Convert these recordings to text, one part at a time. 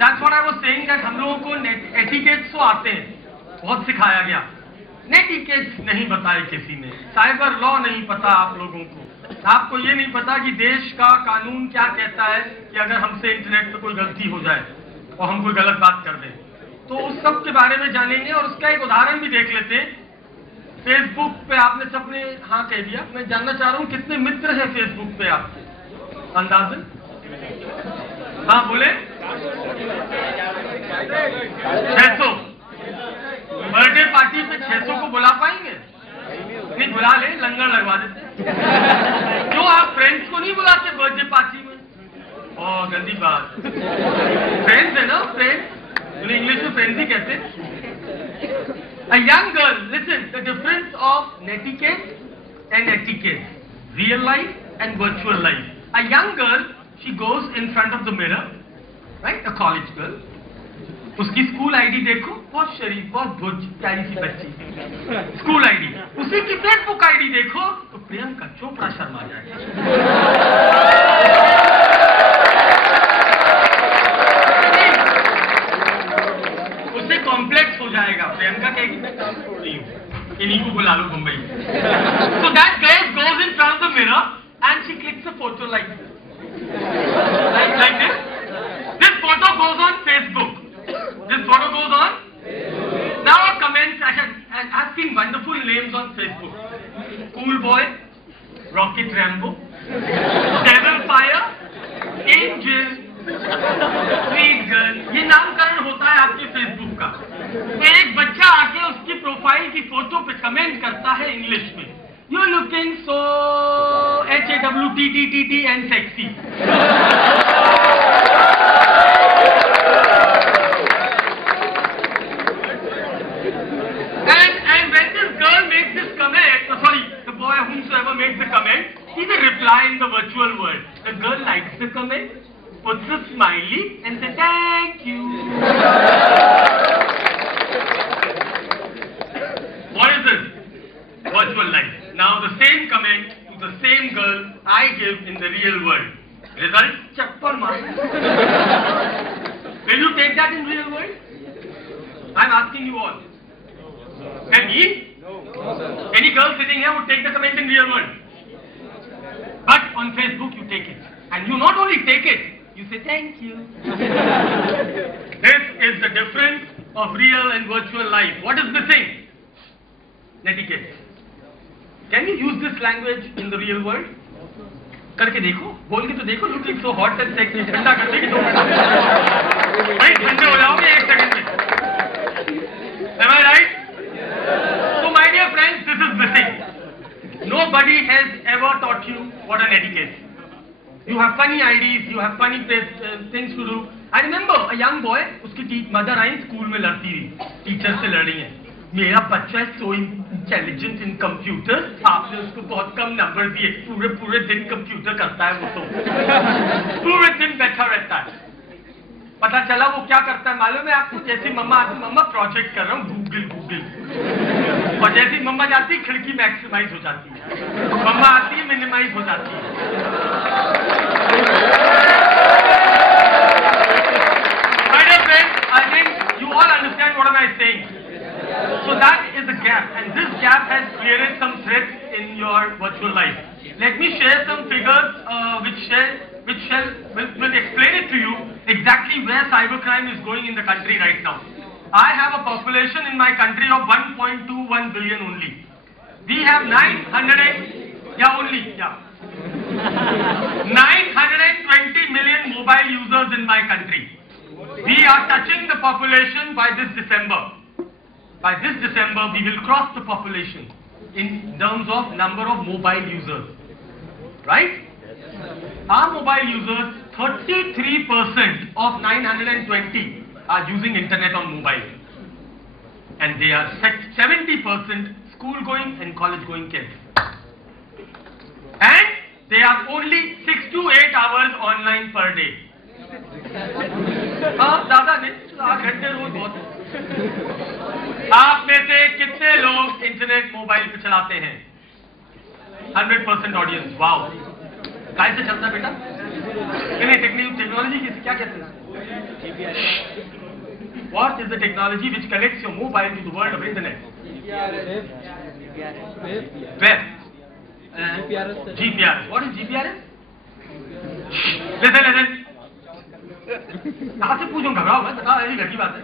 That's what I was saying that हम लोगों को एटिकेट्स तो आते हैं, बहुत सिखाया गया, नेटिकेट्स नहीं बताए किसी ने, साइबर लॉ नहीं पता आप लोगों को, आपको ये नहीं पता कि देश का कानून क्या कहता है कि अगर हमसे इंटरनेट पे कोई गलती हो जाए और हम कोई गलत बात कर दें, तो उस सब के बारे में जानेंगे। और उसका एक उदाहरण भी देख लेते हैं। फेसबुक पे आपने सबने हाँ कह दिया, मैं जानना चाह रहा हूं कितने मित्र हैं फेसबुक पे आपके, अंदाजन? हाँ बोले 600। बर्थडे पार्टी पे 600 को बुला पाएंगे? नहीं, बुला ले, लंगर लगवा देते। क्यों आप फ्रेंड्स को नहीं बुलाते बर्थडे पार्टी में? ओह गंदी बात, फ्रेंड्स है ना, फ्रेंड्स, उन्हें इंग्लिश में फ्रेंड्स ही कहते हैं। A young girl, listen, the difference of netiquette and etiquette, real life and virtual life. A young girl, she goes in front of the mirror, right? A college girl. उसकी school ID देखो, बहुत शरीफ, बहुत भोज प्यारी सी बच्ची, school ID. उसी की Facebook ID देखो तो प्रियंका चोपड़ा शर्मा जाएगी। उसे कॉम्प्लेक्स हो जाएगा, प्रियंका कहेगी मैं काम छोड़ रही हूँ, इन्हीं को बुला लो Mumbai. So that girl goes in front of the mirror and she clicks a photo like this. This photo goes on Facebook. This photo goes on. Now a comment section, and I've seen wonderful names on Facebook. Cool Boy, Rocket Rambo, Devil Fire, Angel, Sweet Girl. ये नामकरण होता है आपके Facebook का। एक बच्चा आके उसकी प्रोफाइल की फोटो पे कमेंट करता है इंग्लिश में, You're looking so HAWTTTT and sexy. And when this girl makes this comment, the boy whomsoever makes the comment, he's a reply in the virtual world. The girl likes the comment, puts a smiley and says thank you. What is this? Virtual life. Now the same comment to the same girl I give in the real world. Result? Chappal maar. Will you take that in real world? I'm asking you all. Can he? No. Any girl sitting here would take the comment in real world. But on Facebook you take it. And you not only take it, you say thank you. This is the difference of real and virtual life. What is missing? Netiquette. Can you use this language in the real world? करके देखो, बोल के तो देखो, looking so hot and sexy, ठंडा कर देगी 2 minute, भाई ठंडे हो जाओगे 1 सेकंड में। Am I right? So my dear friends, this is missing. Nobody has ever taught you what an etiquette. You have funny IDs, you have funny things to do. I remember a young boy, उसकी mother आई school में लड़ती हुई, teacher से लड़ रही है, मेरा बच्चा है सो इंटेलिजेंट इन कंप्यूटर, आपने उसको बहुत कम नंबर दिए, पूरे दिन कंप्यूटर करता है वो तो पूरे दिन बैठा रहता है। पता चला वो क्या करता है मालूम है आपको? जैसी मम्मा आती, मम्मा प्रोजेक्ट कर रहा हूँ, गूगल, और जैसी मम्मा जाती खिड़की मैक्सिमाइज हो जाती है, मम्मा आती है मिनिमाइज हो जाती है। My dear friends, I think you all understand what am I saying. So that is the gap, and this gap has created some threats in your virtual life. Let me share some figures which will explain it to you exactly where cybercrime is going in the country right now. I have a population in my country of 1.21 billion only. We have 920 million mobile users in my country. We are touching the population by this December. By this December, we will cross the population in terms of number of mobile users. Right? Our mobile users, 33% of 920 are using internet on mobile. And they are 70% school-going and college-going kids. And they are only 6 to 8 hours online per day. ज़्यादा नहीं, 8 घंटे रोज बहुत है। आप में से कितने लोग इंटरनेट मोबाइल पे चलाते हैं? 100% ऑडियंस। वाओ, कैसे चलता है बेटा? नहीं टेक्नोलॉजी क्या कहते हैं? What is the technology which connects your mobile to the world of internet? Web. GPRS. What is GPRS? Listen. कहाँ से पूछूं, घबराओ मत, बताओ, ऐसी घटी बात है।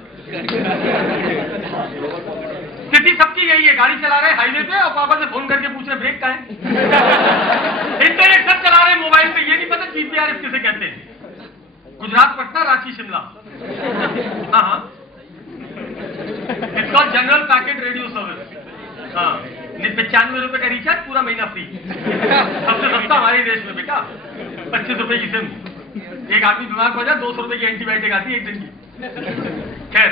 स्थिति सबकी यही है, गाड़ी चला रहे हाईवे पे और पापा से फोन करके पूछ रहे ब्रेक कहाँ है। इंटरनेट सब चला रहे मोबाइल पे, ये नहीं पता जीपीआरएस किसे कहते हैं। गुजरात, पटना, रांची, शिमला। हाँ, it's called general packet radio service. हाँ, 95 रुपए का रिचार्ज, पूरा महीना फ्री। सबसे सस्ता हमारे देश में बेटा, 25 रुपए की सिम। एक आदमी बीमार हो जाए, 200 रुपए की एंटीबायोटिक आती है एक दिन की। खैर,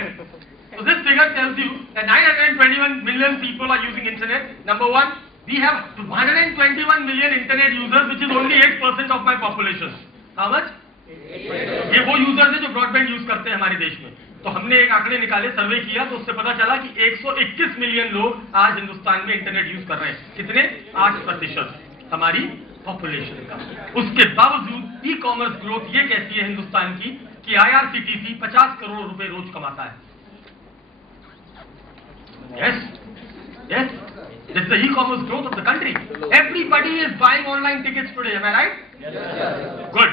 so this figure tells you that 921 million people are using internet. Number one, we have 121 million internet users, which is only 8% of my population. How much? ये वो यूजर्स हैं जो ब्रॉडबैंड यूज करते हैं हमारे देश में। तो हमने एक आंकड़े निकाले, सर्वे किया, तो उससे पता चला कि 121 मिलियन लोग आज हिंदुस्तान में इंटरनेट यूज कर रहे हैं। कितने? 8% हमारी पॉपुलेशन का। उसके बावजूद ई कॉमर्स ग्रोथ ये कैसी है हिंदुस्तान की कि आईआरसीटीसी 50 करोड़ रुपए रोज कमाता है। Yes, this is the e-commerce growth of the country. Everybody is buying online tickets today, am I right? Yes. Good.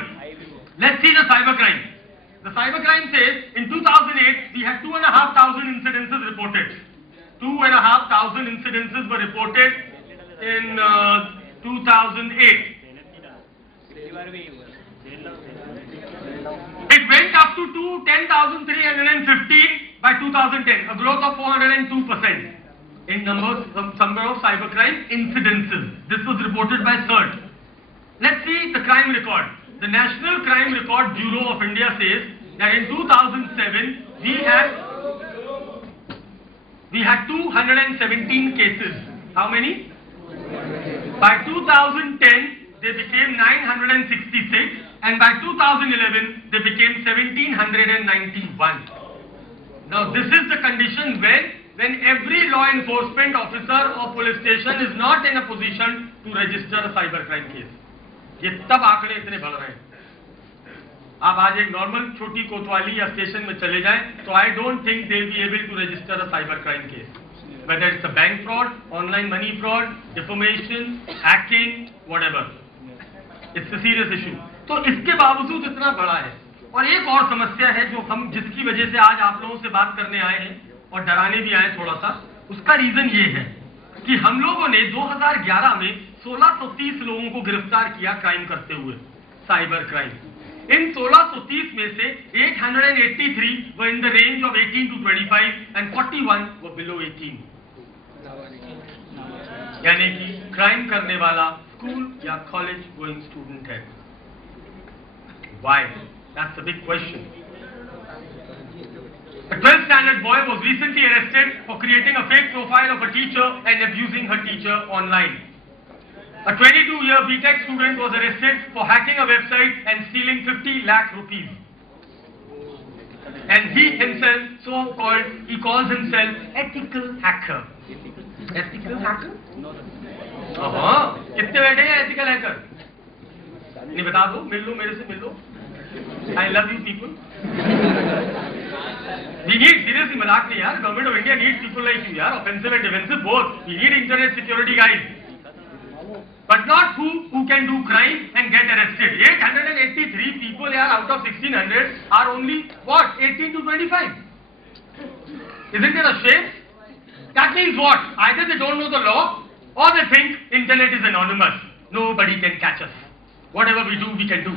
Let's see the cybercrime. The cybercrime says in 2008 we had 2,500 incidences reported. 2,500 incidences were reported in 2008. It went up to 10,315 by 2010, a growth of 402% in number of cybercrime incidences. This was reported by CERT. Let's see the crime record. The National Crime Record Bureau of India says that in 2007 we had 217 cases. How many? By 2010 they became 966, and by 2011 they became 1,791. Now this is the condition when every law enforcement officer or police station is not in a position to register a cybercrime case. ये तब आंकड़े इतने बढ़ रहे हैं। आप आज एक नॉर्मल छोटी कोतवाली या स्टेशन में चले जाएं तो I don't think they will be able to register a cyber crime case, whether it's a bank fraud, online money fraud, deformation, hacking, whatever. It's a serious issue. तो इसके बावजूद इतना बड़ा है। और एक और समस्या है जो हम जिसकी वजह से आज आप लोगों से बात करने आए हैं और डराने भी आए थोड़ा सा, उसका रीजन ये है कि हम लोगों ने 2011 में 1630 लोगों को गिरफ्तार किया क्राइम करते हुए, साइबर क्राइम। इन 1630 में से 883 were in the range of 18 to 25 and 41 were below 18. यानी कि क्राइम करने वाला स्कूल या कॉलेज गोइंग स्टूडेंट है। Why? That's a big question. A 12th standard boy was recently arrested for creating a fake profile of a teacher and abusing her teacher online. A 22-year BTech student was arrested for hacking a website and stealing 50 lakh rupees. And he himself, he calls himself ethical hacker. Ethical hacker? हाँ, कितने बैठे हैं ethical hacker? नहीं बता दो, मिल लो मेरे से, मिल लो। I love you people. We need, seriously, मजाक नहीं यार, Government of India needs people like you यार, offensive and defensive both. We need internet security guys. But not who can do crime and get arrested. 883 people here out of 1600 are only what? 18 to 25. Isn't it a shame? That means what? Either they don't know the law or they think internet is anonymous. Nobody can catch us. Whatever we do, we can do.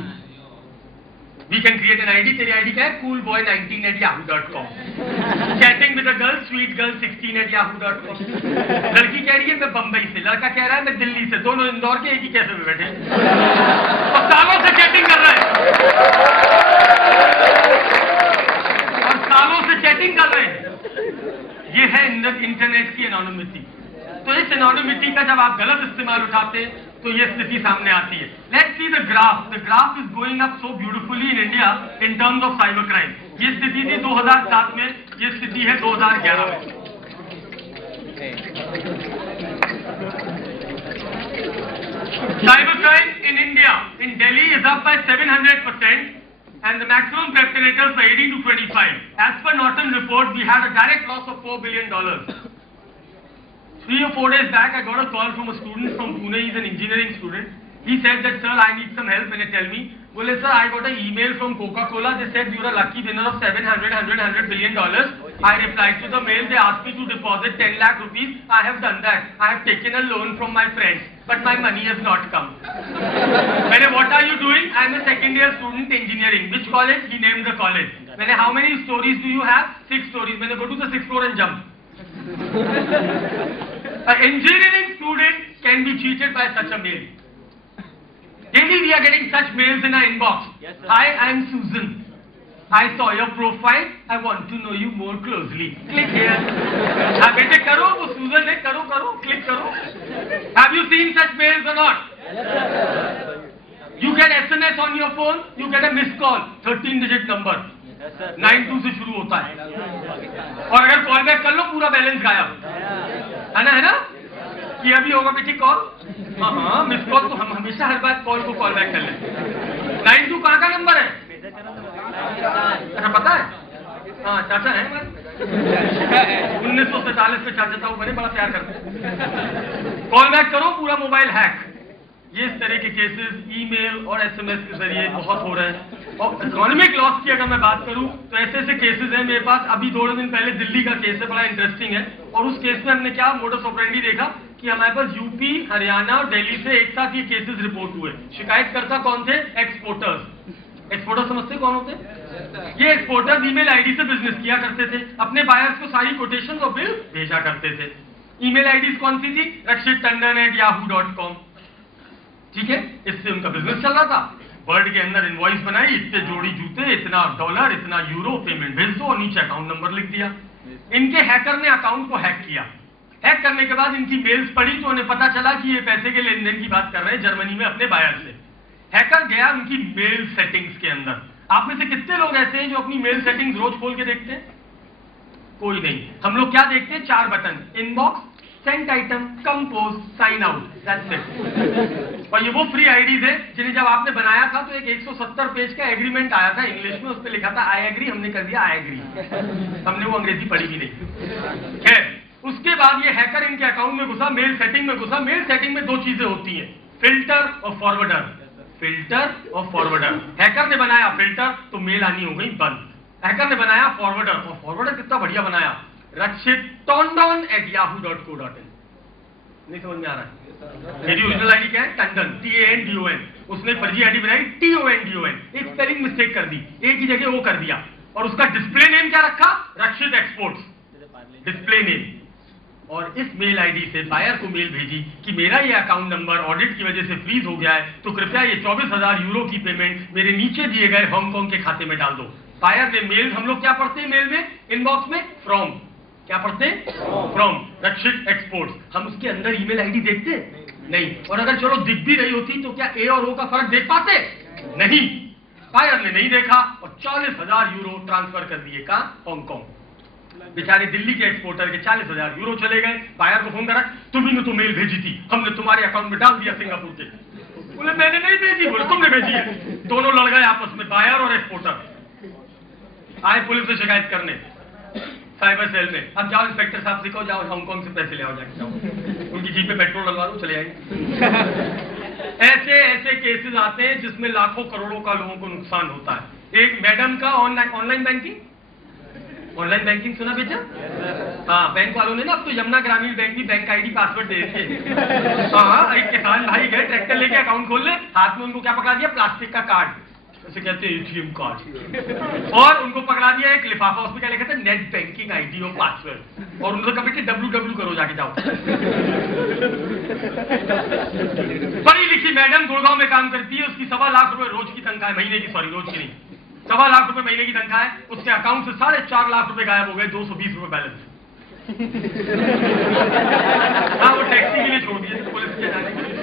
We can create an ID. तेरी ID क्या है? coolboy19@yahoo.com. Chatting with a girl, sweet girl 16@yahoo.com. लड़की कह रही है मैं बम्बई से, लड़का कह रहा है मैं दिल्ली से, दोनों इंदौर के एक ही कैफे में बैठे और सालों से चैटिंग कर रहे हैं और सालों से चैटिंग कर रहे हैं। ये है इंटरनेट की एनोनिमिटी। तो इस एनोनिमिटी का जब आप गलत इस्तेमाल उठाते हैं तो ये स्थिति सामने आती है। Let's see the graph. The graph is going up so beautifully in India in terms of cyber crime. ये स्थिति थी 2007 में, ये स्थिति है 2011 में। Cyber crime in India, in Delhi is up by 700%, and the maximum perpetrators were 18 to 25. As per Norton report, we had a direct loss of $4 billion. 3 or 4 days back, I got a call from a student from Pune. He's an engineering student. He said that, sir, I need some help. And they tell me, well, sir, I got an email from Coca-Cola. They said you're a lucky winner of $100 billion. I replied to the mail. They asked me to deposit 10 lakh rupees. I have done that. I have taken a loan from my friends, but my money has not come. What are you doing? I'm a second year student engineering. Which college? He named the college. How many stories do you have? 6 stories. Go to the 6th floor and jump. An engineering student can be cheated by such a mail. Daily we are getting such mails in our inbox. Yes, hi, I am Susan. I saw your profile. I want to know you more closely. Click here. Bete karo, wo Susan hai, karo, click karo. Have you seen such mails or not? Yes, you get SMS on your phone, you get a missed call, 13-digit number. Yes, 92 से शुरू होता है. और अगर call back कर लो पूरा balance गायब. है ना? कि अभी होगा बेटी कॉल. हाँ, मिस कॉल तो हम हमेशा हर बार कॉल को कॉल बैक कर लेते. 92 कहाँ का नंबर है? अच्छा पता है? हाँ, चाचा है हमारे. 1947 में चाचा ताऊ बने, बड़ा प्यार करते. कॉल बैक करो, पूरा मोबाइल हैक. ये इस तरह के केसेस ईमेल और एसएमएस के जरिए बहुत हो रहे हैं. और इकोनॉमिक लॉस की अगर मैं बात करूं तो ऐसे केसेस हैं मेरे पास. अभी 2 दिन पहले दिल्ली का केस है, बड़ा इंटरेस्टिंग है. और उस केस में हमने क्या मोडस ऑपरेंडी देखा कि हमारे पास यूपी, हरियाणा और दिल्ली से एक साथ ये केसेस रिपोर्ट हुए. शिकायतकर्ता कौन थे? एक्सपोर्टर्स. एक्सपोर्टर समझते कौन होते? ये एक्सपोर्टर्स ईमेल आईडी से बिजनेस किया करते थे. अपने बायर्स को सारी कोटेशन और बिल भेजा करते थे. ईमेल आईडी कौन सी थी? rakshitandon@yahoo.com. ठीक है, इससे उनका बिजनेस चल रहा था. वर्ड के अंदर इनवॉइस बनाई, इतने जोड़ी जूते, इतना डॉलर, इतना यूरो, पेमेंट भेज दो और नीचे अकाउंट नंबर लिख दिया. इनके हैकर ने अकाउंट को हैक किया. हैक करने के बाद इनकी मेल्स पढ़ी तो उन्हें पता चला कि ये पैसे के लेन देन की बात कर रहे हैं जर्मनी में अपने बायर से. हैकर गया उनकी मेल सेटिंग्स के अंदर. आप में से कितने लोग ऐसे हैं जो अपनी मेल सेटिंग्स रोज खोल के देखते हैं? कोई नहीं. हम लोग क्या देखते हैं? 4 button: inbox, sent item, compose, sign out. That's it. और ये वो फ्री आईडीज है जिन्हें जब आपने बनाया था तो एक 170 पेज का एग्रीमेंट आया था इंग्लिश में. उस पर लिखा था आई एग्री. हमने कर दिया आई एग्री. हमने वो अंग्रेजी पढ़ी भी नहीं. खैर, उसके बाद ये हैकर इनके अकाउंट में घुसा, मेल सेटिंग में घुसा. मेल सेटिंग में 2 चीजें होती हैं, फिल्टर और फॉरवर्डर. फिल्टर और फॉरवर्डर. हैकर ने बनाया फिल्टर तो मेल आनी हो गई बंद. हैकर ने बनाया फॉरवर्डर, और फॉरवर्डर कितना बढ़िया बनाया, rakshitandon@yahoo.co.in. नहीं समझ में आ रहा है? मेरी ओरिजिनल आईडी क्या है? टंडन, TANDON. उसने फर्जी आईडी बनाई TONDON. एक स्पेलिंग मिस्टेक कर दी, एक ही जगह वो कर दिया. और उसका डिस्प्ले नेम क्या रखा? रक्षित एक्सपोर्ट्स डिस्प्ले नेम. और इस मेल आईडी से बायर को मेल भेजी कि मेरा ये अकाउंट नंबर ऑडिट की वजह से फ्रीज हो गया है, तो कृपया ये 24,000 यूरो की पेमेंट मेरे नीचे दिए गए हांगकांग के खाते में डाल दो. बायर ने मेल, हम लोग क्या पढ़ते हैं मेल में, इनबॉक्स में? फ्रॉम. क्या पढ़ते हैं? From Rakshit exports. हम उसके अंदर ईमेल आईडी देखते नहीं. और अगर चलो दिख भी रही होती तो क्या ए और ओ का फर्क देख पाते? नहीं. बायर ने नहीं देखा और 40,000 यूरो ट्रांसफर कर दिए. कहां? हांगकांग. बेचारे दिल्ली के एक्सपोर्टर के 40,000 यूरो चले गए. बायर को फोन करा, तुम्ही ने तो मेल भेजी थी, हमने तुम्हारे अकाउंट में डाल दिया सिंगापुर के. बोले मैंने नहीं भेजी. बोले तुमने भेजी है. दोनों लड़ गए आपस में, बायर और एक्सपोर्टर. आए पुलिस से शिकायत करने साइबर सेल में. अब जाओ इंस्पेक्टर साहब से कहो, जाओ हांगकांग से पैसे ले आओ, जाके जाओ, उनकी जीप पे पेट्रोल डलवा दो, चले आएंगे. ऐसे केसेस आते हैं जिसमें लाखों करोड़ों का लोगों को नुकसान होता है. एक मैडम का ऑनलाइन बैंकिंग सुना बेटा? हाँ, बैंक वालों ने ना अब तो यमुना ग्रामीण बैंक की बैंक आईडी पासवर्ड दे दिए. हाँ, एक किसान भाई गए ट्रैक्टर लेके अकाउंट खोलने, हाथ में उनको क्या पकड़ा दिया? प्लास्टिक का कार्ड, उसे कहते हैं एटीएम कार्ड. और उनको पकड़ा दिया एक लिफाफा, उसमें क्या लिखा था? नेट बैंकिंग आईडी और पासवर्ड. और उनसे कहा बेटे WW करो, जाके जाओ. पढ़ी लिखी मैडम गुड़गांव में काम करती है, उसकी 1.25 लाख रुपए रोज की तनख्वाह है, महीने की, सॉरी रोज की नहीं, 1.25 लाख रुपए महीने की तनख्वाह है. उसके अकाउंट से 4.5 लाख रुपए गायब हो गए, 220 रुपए बैलेंस. हाँ, वो टैक्सी के लिए छोड़ दिए पुलिस के जाने के लिए.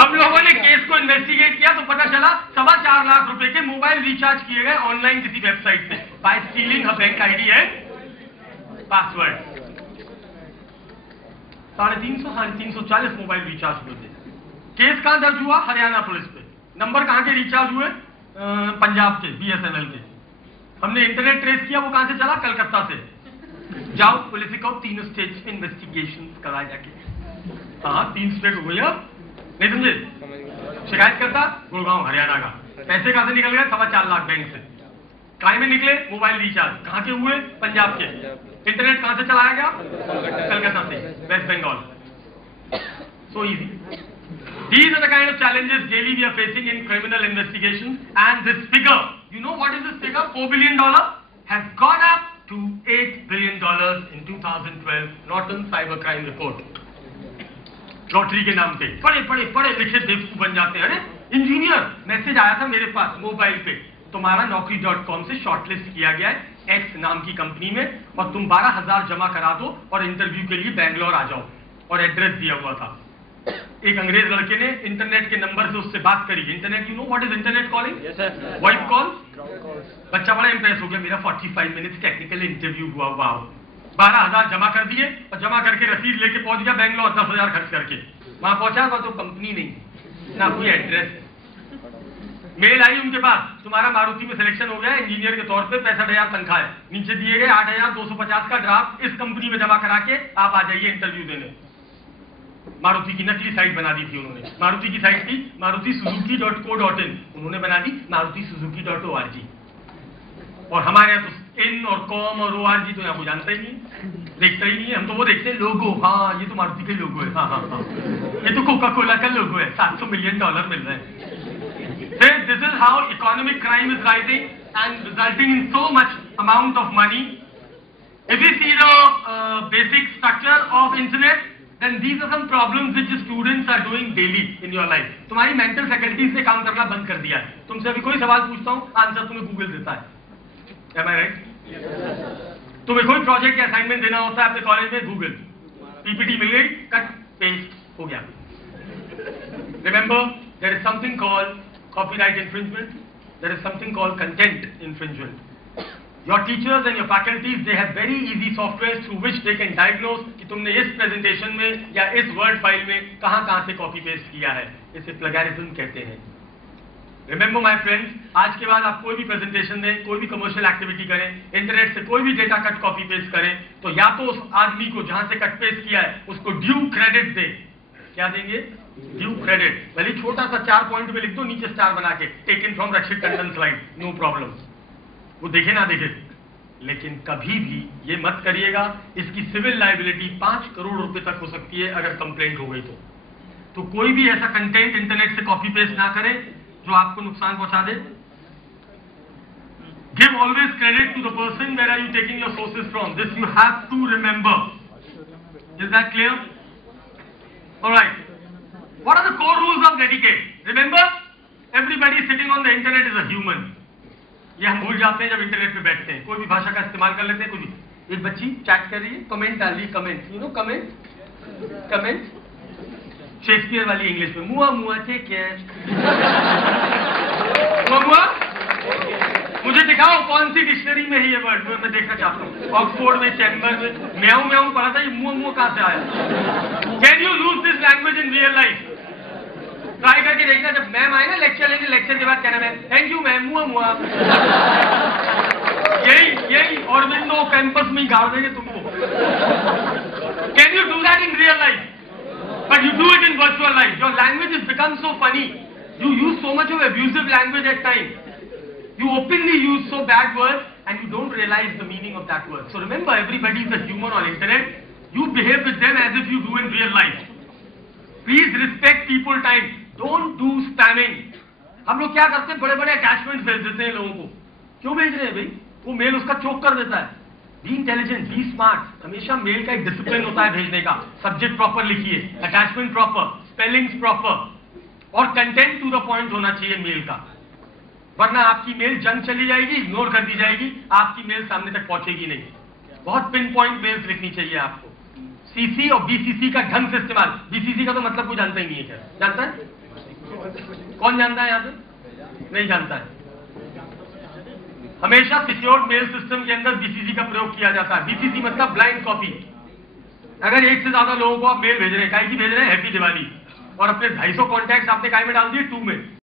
हम लोगों ने केस को इन्वेस्टिगेट किया तो पता चला 4.25 लाख रुपए के मोबाइल रिचार्ज किए गए ऑनलाइन किसी वेबसाइट से, bye stealing her bank ID and password. 350, हाँ 340 मोबाइल रिचार्ज हुए थे. केस कहां दर्ज हुआ? हरियाणा पुलिस पे. नंबर कहां के रिचार्ज हुए? पंजाब के BSNL के। हमने इंटरनेट ट्रेस किया, वो कहां से चला? कलकत्ता से। जाओ पुलिस को 3 स्टेट में इन्वेस्टिगेशन करा जाके। हाँ 3 स्टेट हो गई, नहीं समझे? शिकायत करता गुड़गांव हरियाणा का। पैसे कहां से निकल गए? 4.25 लाख बैंक से। काय में निकले? Mobile recharge. कहां के हुए? पंजाब के। इंटरनेट कहां से चलाया गया? कलकत्ता से, West Bengal. So easy. These are the kind of challenges daily we are facing in criminal investigations. And this figure, you know what is this figure? $4 billion has gone up to $8 billion in 2012. Norton Cybercrime Report. Lottery के नाम पे पढ़े लिखे बेवकूफ बन जाते हैं। अरे इंजीनियर, मैसेज आया था मेरे पास मोबाइल पे, तुम्हारा Naukri.com से शॉर्टलिस्ट किया गया है एक्स नाम की कंपनी में, और तुम 12,000 जमा करा दो और इंटरव्यू के लिए बैंगलोर आ जाओ। और एड्रेस दिया हुआ था। एक अंग्रेज लड़के ने इंटरनेट के नंबर से उससे बात करी। Internet, you know what is internet calling? Voice call. बच्चा बड़ा इंप्रेस हो गया, मेरा 45 मिनट्स टेक्निकल इंटरव्यू हुआ। वाह, 12,000 जमा कर दिए और जमा करके रसीद लेके पहुंच गया बैंगलोर 10,000 खर्च करके। वहां पहुंचा तो कंपनी नहीं, ना कोई एड्रेस। मेल आई उनके पास, तुम्हारा मारुति में सिलेक्शन हो गया इंजीनियर के तौर पे, 65,000 तनख्वाह है, नीचे दिए गए 8,250 का ड्राफ्ट, इस कंपनी में जमा करा के आप आ जाइए इंटरव्यू देने। मारुति की नकली साइट बना दी थी उन्होंने। मारुति की साइट थी maruti.suzuki.co.in, उन्होंने बना दी maruti.suzuki.org। और हमारे यहाँ तो इन और कॉम और ORG तो यहाँ को जानता ही नहीं, देखता ही नहीं है। हम तो वो देखते हैं लोगो, हाँ ये तो मारुति का लोगो है, हाँ, ये तो कोका कोला का लोगो है, $700 मिलियन मिल रहे हैं। This is how economic crime is rising and resulting in so much amount of money. If you see the basic structure of internet, then these are some problems which students are doing daily in your life. तुम्हारी mental faculties ने काम करना बंद कर दिया है। तुमसे अभी कोई सवाल पूछता हूँ, आंसर तुम्हें गूगल देता है। Am I right? तुम्हें कोई प्रोजेक्ट या असाइनमेंट देना होता है अपने कॉलेज में, गूगल, PPT मिल गई, कट पेस्ट हो गया। Remember, there is something called copyright infringement. There is something called content infringement. Your teachers and your faculties, they have very easy software through which they can diagnose कि तुमने इस presentation में या इस word file में कहां से copy paste किया है। इसे plagiarism कहते हैं। Remember my friends, आज के बाद आप कोई भी presentation दें, कोई भी commercial activity करें, इंटरनेट से कोई भी डेटा कट कॉपी पेस्ट करें, तो या तो उस आदमी को जहां से कट पेस्ट किया है उसको ड्यू क्रेडिट दें। क्या देंगे? Due credit. भले छोटा सा 4 पॉइंट में लिख दो नीचे स्टार बना के, taken from Rakshit Tandon slide, no problem, वो देखे ना देखे। लेकिन कभी भी ये मत करिएगा, इसकी सिविल लाइबिलिटी 5 करोड़ रुपए तक हो सकती है अगर कंप्लेंट हो गई तो कोई भी ऐसा कंटेंट इंटरनेट से कॉपी पेस्ट ना करें जो आपको नुकसान पहुंचा दे। Give always credit to the person where are you taking your sources from, this you have to remember. Is that clear? Alright, what are the core rules of etiquette? Remember, everybody sitting on the internet is a human. ये हम भूल जाते हैं जब internet पे बैठते हैं, कोई भी भाषा का इस्तेमाल कर लेते हैं। कोई भी, एक बच्ची चैट कर रही है, कमेंट डाल रही है, comment, you know comment Shakespeare वाली इंग्लिश में, मुआ मुआ टेक केयर, मुआ मुझे दिखाओ कौन सी डिक्शनरी में है ये वर्ड, मैं देखना चाहता हूँ। ऑक्सफोर्ड में, चैम्बर में, म्याऊ म्याऊ पढ़ा था, ये मुआ मुआ कहां से आया? Can you use this language in real life? Try करके देखना, जब मैम आए ना लेक्चर लेने, लेक्चर के बाद कहना मैम थैंक यू मैम, मुआ मुआ। यही ऑरबिंदो कैंपस में ही गाड़ देंगे तुमको। Can you do that in real life? But you do it in virtual life. Your language is become so funny, you use so much of abusive language at time, you openly use so bad words and you don't realize the meaning of that word. So remember, everybody is a human on internet. You behave with them as if you do in real life. Please respect people time. Don't do spamming. हम लोग क्या करते हैं, बड़े बड़े attachment भेज देते हैं लोगों को। क्यों भेज रहे हैं भाई? वो मेल उसका चोक कर देता है। Be intelligent, be smart. हमेशा मेल का एक डिसिप्लिन होता है भेजने का। सब्जेक्ट प्रॉपर लिखिए, अटैचमेंट प्रॉपर, स्पेलिंग्स प्रॉपर, और कंटेंट टू द पॉइंट होना चाहिए मेल का, वरना आपकी मेल जंक चली जाएगी, इग्नोर कर दी जाएगी, आपकी मेल सामने तक पहुंचेगी नहीं। बहुत पिन पॉइंट मेल्स लिखनी चाहिए आपको। सीसी और बीसीसी का ढंग से इस्तेमाल। बीसीसी का तो मतलब कोई जानता ही नहीं है, क्या जानता है? कौन जानता है यहाँ पे? नहीं जानता है। हमेशा सिक्योर्ड मेल सिस्टम के अंदर बीसीसी का प्रयोग किया जाता है। बीसीसी मतलब ब्लाइंड कॉपी। अगर एक से ज्यादा लोगों को आप मेल भेज रहे हैं, काहे की भेज रहे हैं? हैप्पी दिवाली, और अपने 250 कॉन्टैक्ट आपने काय में डाल दिए? 2 में।